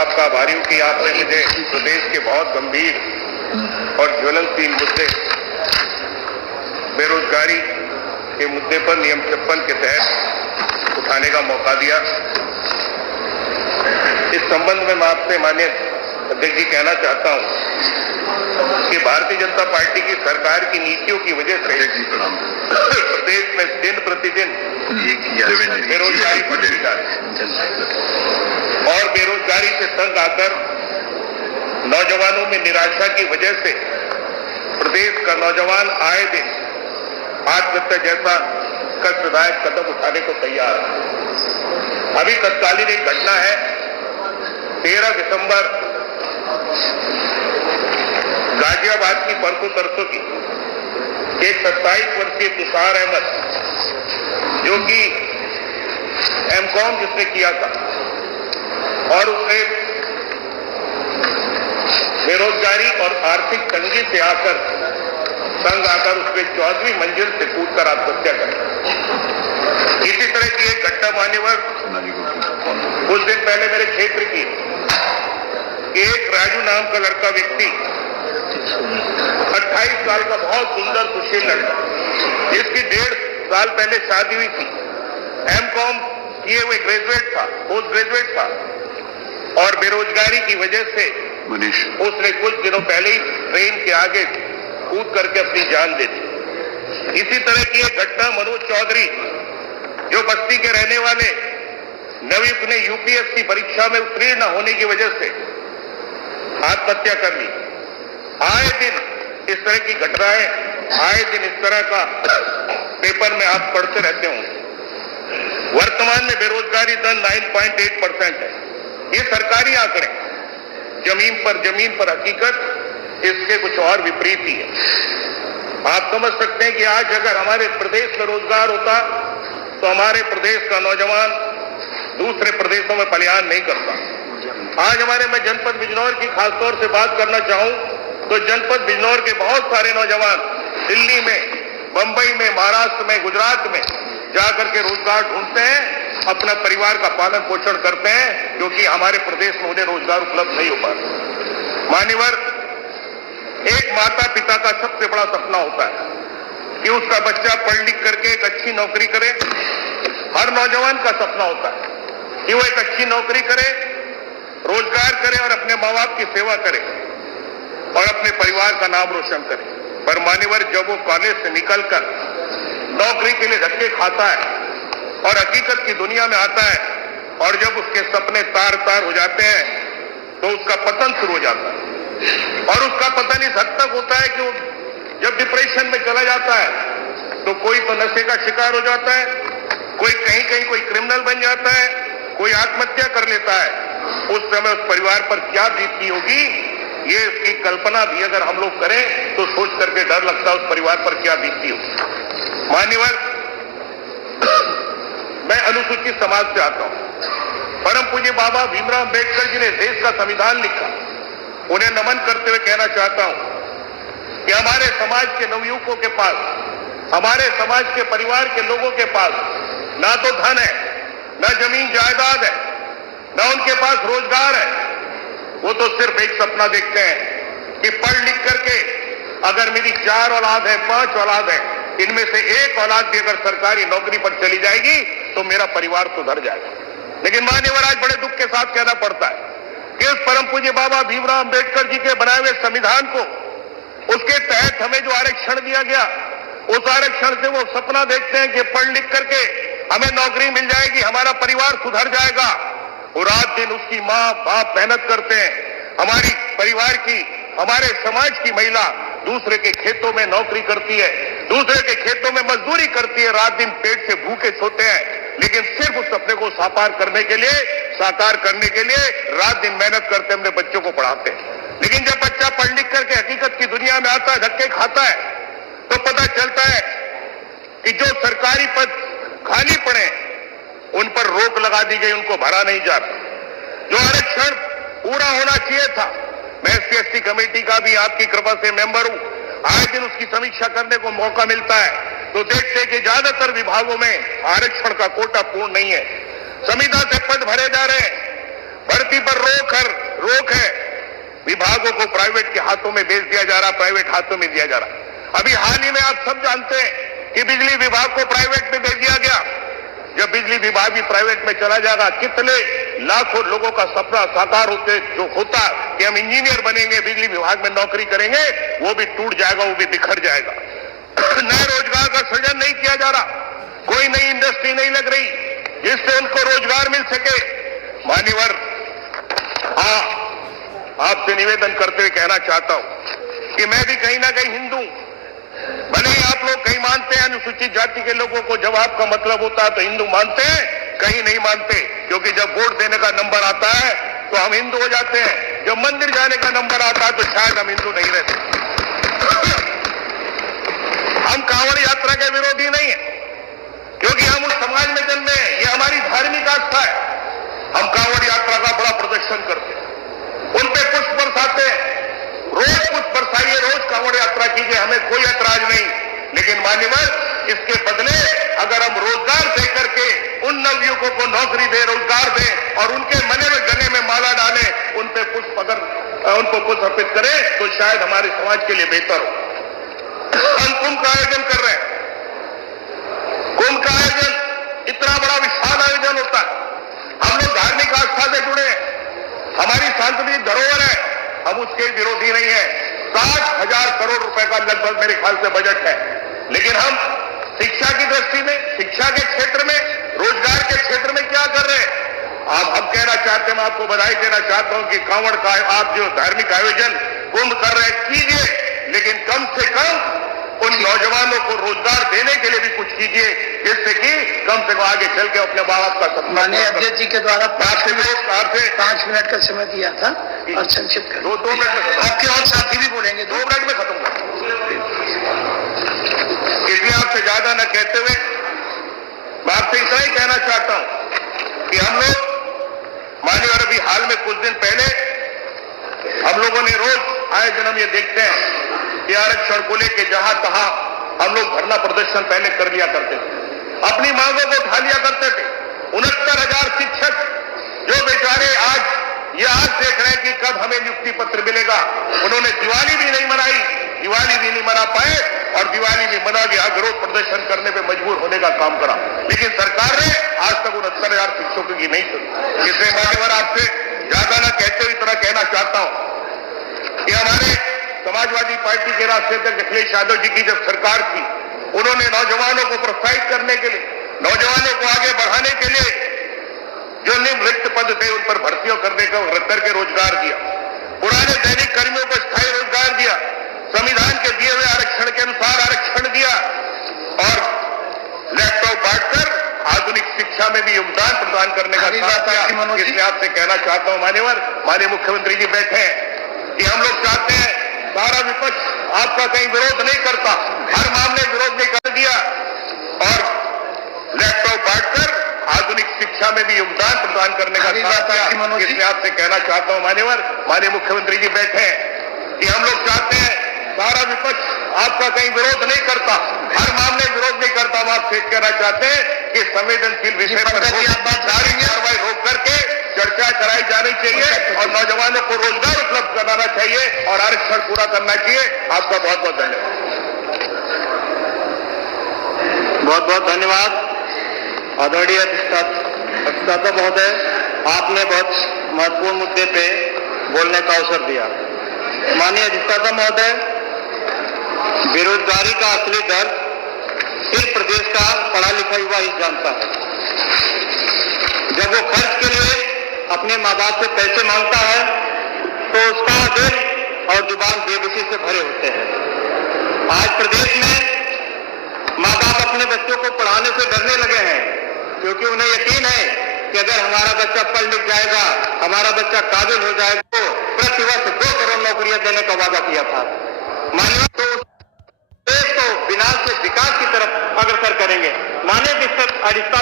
आपका आभारी हूं कि आपने मुझे प्रदेश के बहुत गंभीर और ज्वलनशील मुद्दे बेरोजगारी के मुद्दे पर नियम 56 के तहत उठाने का मौका दिया। इस संबंध में मैं आपसे माननीय अध्यक्ष जी कहना चाहता हूं कि भारतीय जनता पार्टी की सरकार की नीतियों की वजह से प्रदेश में दिन प्रतिदिन बेरोजगारी बढ़ती जा रही है और बेरोजगारी से तंग आकर नौजवानों में निराशा की वजह से प्रदेश का नौजवान आए दिन आत्महत्या जैसा कष्टदायक कदम उठाने को तैयार है। अभी तत्कालीन एक घटना है, 13 दिसंबर गाजियाबाद की परसों तरसों की एक 27 वर्षीय तुषार अहमद, जो कि एमकॉम जिसने किया था और उसने बेरोजगारी और आर्थिक तंगी से आकर तंग आकर उसने 14वीं मंजिल से कूदकर आत्महत्या कर। इसी तरह की एक घटना मान्यवर कुछ दिन पहले मेरे क्षेत्र की एक राजू नाम का लड़का व्यक्ति 28 साल का बहुत सुंदर सुशील लड़का, जिसकी 1.5 साल पहले शादी हुई थी, एमकॉम किए हुए ग्रेजुएट था, पोस्ट ग्रेजुएट था और बेरोजगारी की वजह से उसने कुछ दिनों पहले ही ट्रेन के आगे कूद करके अपनी जान दे दी। इसी तरह की एक घटना मनोज चौधरी, जो बस्ती के रहने वाले नवयुवक ने यूपीएससी परीक्षा में उत्तीर्ण न होने की वजह से आत्महत्या कर ली। आए दिन इस तरह की घटनाएं, आए दिन इस तरह का पेपर में आप पढ़ते रहते होंगे। वर्तमान में बेरोजगारी दर 9.8% है। ये सरकारी आंकड़े, जमीन पर हकीकत इसके कुछ और विपरीत ही है। आप समझ सकते हैं कि आज अगर हमारे प्रदेश में रोजगार होता तो हमारे प्रदेश का नौजवान दूसरे प्रदेशों में पलायन नहीं करता। आज मैं जनपद बिजनौर की खासतौर से बात करना चाहूं तो जनपद बिजनौर के बहुत सारे नौजवान दिल्ली में, बंबई में, महाराष्ट्र में, गुजरात में जाकर के रोजगार ढूंढते हैं, अपना परिवार का पालन पोषण करते हैं, क्योंकि हमारे प्रदेश में उन्हें रोजगार उपलब्ध नहीं हो पाता। मान्यवर, एक माता पिता का सबसे बड़ा सपना होता है कि उसका बच्चा पढ़ लिख करके एक अच्छी नौकरी करे। हर नौजवान का सपना होता है कि वो एक अच्छी नौकरी करे, रोजगार करे और अपने माँ बाप की सेवा करे और अपने परिवार का नाम रोशन करे। पर मान्यवर, जब वो कॉलेज से निकलकर नौकरी के लिए धक्के खाता है और हकीकत की दुनिया में आता है और जब उसके सपने तार तार हो जाते हैं तो उसका पतन शुरू हो जाता है। और उसका पतन इस हद तक होता है कि वो जब डिप्रेशन में चला जाता है तो कोई तो नशे का शिकार हो जाता है, कोई कहीं कोई क्रिमिनल बन जाता है, कोई आत्महत्या कर लेता है। उस समय उस परिवार पर क्या बीतती होगी, ये इसकी कल्पना भी अगर हम लोग करें तो सोच करके डर लगता है उस परिवार पर क्या बीतती होगी। मान्यवर, मैं अनुसूचित समाज से आता हूं। परम पूज्य बाबा भीमराव अम्बेडकर जी ने देश का संविधान लिखा। उन्हें नमन करते हुए कहना चाहता हूं कि हमारे समाज के नवयुवकों के पास, हमारे समाज के परिवार के लोगों के पास ना तो धन है, ना जमीन जायदाद है, ना उनके पास रोजगार है। वो तो सिर्फ एक सपना देखते हैं कि पढ़ लिख करके अगर मेरी 4 औलाद है, 5 औलाद है, इनमें से एक औलाद भी अगर सरकारी नौकरी पर चली जाएगी तो मेरा परिवार सुधर जाएगा। लेकिन मान्यवर, आज बड़े दुख के साथ कहना पड़ता है कि उस परम पूज्य बाबा भीमराव अम्बेडकर जी के बनाए हुए संविधान को, उसके तहत हमें जो आरक्षण दिया गया, उस आरक्षण से वो सपना देखते हैं कि पढ़ लिख करके हमें नौकरी मिल जाएगी, हमारा परिवार सुधर जाएगा। और रात दिन उसकी माँ बाप मेहनत करते हैं। हमारी परिवार की, हमारे समाज की महिला दूसरे के खेतों में नौकरी करती है, दूसरे के खेतों में मजदूरी करती है, रात दिन पेट से भूखे सोते हैं, लेकिन सिर्फ उस सपने को साकार करने के लिए रात दिन मेहनत करते, अपने बच्चों को पढ़ाते हैं। लेकिन जब बच्चा पढ़ लिख करके हकीकत की दुनिया में आता है, धक्के खाता है, तो पता चलता है कि जो सरकारी पद खाली पड़े उन पर रोक लगा दी गई, उनको भरा नहीं जा रहा। जो आरक्षण पूरा होना चाहिए था, मैं SC/ST कमेटी का भी आपकी कृपा से मेंबर हूं, आए दिन उसकी समीक्षा करने को मौका मिलता है तो देखते हैं कि ज्यादातर विभागों में आरक्षण का कोटा पूर्ण नहीं है। संविदा से पद भरे जा रहे हैं, भर्ती पर रोक है। विभागों को प्राइवेट के हाथों में बेच दिया जा रहा, प्राइवेट हाथों में दिया जा रहा। अभी हाल ही में आप सब जानते हैं कि बिजली विभाग को प्राइवेट में बेच दिया गया। जब बिजली विभाग भी प्राइवेट में चला जाएगा, कितने लाखों लोगों का सपना साकार होता कि हम इंजीनियर बनेंगे, बिजली विभाग में नौकरी करेंगे, वो भी टूट जाएगा, वो भी बिखर जाएगा। नए रोजगार का सृजन नहीं किया जा रहा, कोई नई इंडस्ट्री नहीं लग रही जिससे उनको रोजगार मिल सके। मान्यवर, आपसे निवेदन करते हुए कहना चाहता हूं कि मैं भी कहीं ना कहीं हिंदू, भले ही आप लोग कहीं मानते हैं अनुसूचित जाति के लोगों को, जब आपका मतलब होता है तो हिंदू मानते हैं, कहीं नहीं मानते, क्योंकि जब वोट देने का नंबर आता है तो हम हिंदू हो जाते हैं, जब मंदिर जाने का नंबर आता है तो शायद हम हिंदू नहीं रहते। हम कांवड़ यात्रा के विरोधी नहीं है, क्योंकि हम उस समाज में जन्मे हैं, ये हमारी धार्मिक आस्था है। हम कांवड़ यात्रा का बड़ा प्रदर्शन करते हैं, उन पे पुष्प बरसाते हैं, रोज पुष्प बरसाइए, रोज कांवड़ यात्रा कीजिए, हमें कोई ऐतराज नहीं। लेकिन मान्यवर, इसके बदले अगर हम रोजगार दे करके उन नवयुवकों को नौकरी दे, रोजगार दे और उनके गले में माला डालें, उन पे पुष्प अगर उनको पुष्प अर्पित करें तो शायद हमारे समाज के लिए बेहतर हो। हम कुंभ का आयोजन कर रहे हैं। कुंभ का आयोजन इतना बड़ा विशाल आयोजन होता है। हम लोग धार्मिक आस्था से जुड़े हैं, हमारी सांस्कृतिक धरोहर है, हम उसके विरोधी नहीं है। 60,000 करोड़ रुपए का लगभग मेरे ख्याल से बजट है, लेकिन हम शिक्षा की दृष्टि में, शिक्षा के क्षेत्र में, रोजगार के क्षेत्र में क्या कर रहे हैं? हम कहना चाहते हैं, मैं आपको बधाई देना चाहता हूं कि कांवड़ का आप जो धार्मिक आयोजन कुंभ कर रहे हैं, कीजिए, लेकिन कम से कम उन नौजवानों को रोजगार देने के लिए भी कुछ कीजिए, जिससे कि कम से कम आगे चल के अपने माँ बाप का सपना। माननीय अध्यक्ष जी के द्वारा 5 मिनट का समय दिया था और संक्षिप्त कर 2 मिनट में आपके और साथी भी बोलेंगे, 2 मिनट में खत्म कर। इसलिए आपसे ज्यादा न कहते हुए मैं आपसे इतना ही कहना चाहता हूं कि हम लोग मानिए, और अभी हाल में कुछ दिन पहले हम लोगों ने रोज आए दिन हम ये देखते हैं कि आरक्षण को लेकर जहां तहां हम लोग धरना प्रदर्शन पहले कर लिया करते थे, अपनी मांगों को उठा लिया करते थे। 69,000 शिक्षक जो बेचारे आज देख रहे हैं कि कब हमें नियुक्ति पत्र मिलेगा, उन्होंने दिवाली भी नहीं मनाई, दिवाली भी नहीं मना पाए और दिवाली भी मना गया, विरोध प्रदर्शन करने में मजबूर होने का काम करा। लेकिन सरकार ने आज तक 69,000 शिक्षकों की नहीं सुनी। इसलिए मान्यवर, आपसे ज्यादा न कहते हुए इतना कहना चाहता हूं कि हमारे समाजवादी पार्टी के राष्ट्रीय अध्यक्ष अखिलेश यादव जी की जब सरकार थी, उन्होंने नौजवानों को प्रोत्साहित करने के लिए, नौजवानों को आगे बढ़ाने के लिए जो निम्न रिक्त पद थे उन पर भर्तियों करके रोजगार दिया, पुराने दैनिक कर्मियों को स्थायी रोजगार दिया, संविधान के दिए हुए आरक्षण के अनुसार आरक्षण दिया और लैपटॉप बांटकर आधुनिक शिक्षा में भी योगदान प्रदान करने का काम किया। इसलिए आपसे कहना चाहता हूं मान्यवर, माननीय मुख्यमंत्री जी बैठे हैं कि हम लोग चाहते हैं सारा विपक्ष आपका कहीं विरोध नहीं करता, हर मामले विरोध नहीं कर दिया और लैपटॉप बांटकर आधुनिक शिक्षा में भी योगदान प्रदान करने का काम किया। इसलिए आपसे कहना चाहता हूं मान्यवर, माननीय मुख्यमंत्री जी बैठे हैं कि हम लोग चाहते हैं सारा विपक्ष आपका कहीं विरोध नहीं करता, हर मामले विरोध नहीं करता। हम आपसे कहना चाहते हैं कि संवेदनशील विषय पर सारी कार्रवाई रोक करके चर्चा कराई जानी चाहिए और नौजवानों को रोजगार उपलब्ध कराना चाहिए और आरक्षण पूरा करना चाहिए। आपका बहुत बहुत धन्यवाद। बहुत बहुत धन्यवाद आदरणीय अधिष्ठाता महोदय, आपने बहुत महत्वपूर्ण मुद्दे पे बोलने का अवसर दिया। माननीय अधिष्ठाता महोदय, बेरोजगारी का असली दर सिर्फ प्रदेश का पढ़ा लिखा युवा ही जानता है। जब वो खर्च के लिए अपने माँ बाप से पैसे मांगता है तो उसका दिल और जुबान बेबसी से भरे होते हैं। आज प्रदेश में माँ बाप अपने बच्चों को पढ़ाने से डरने लगे हैं, क्योंकि उन्हें यकीन है कि अगर हमारा बच्चा पढ़ लिख जाएगा, हमारा बच्चा काबिल हो जाएगा, तो प्रतिवर्ष 2 करोड़ नौकरियां देने का वादा किया था। माननीय तो देश को विनाश से विकास की तरफ अग्रसर करेंगे। माननीय अधिष्ठाता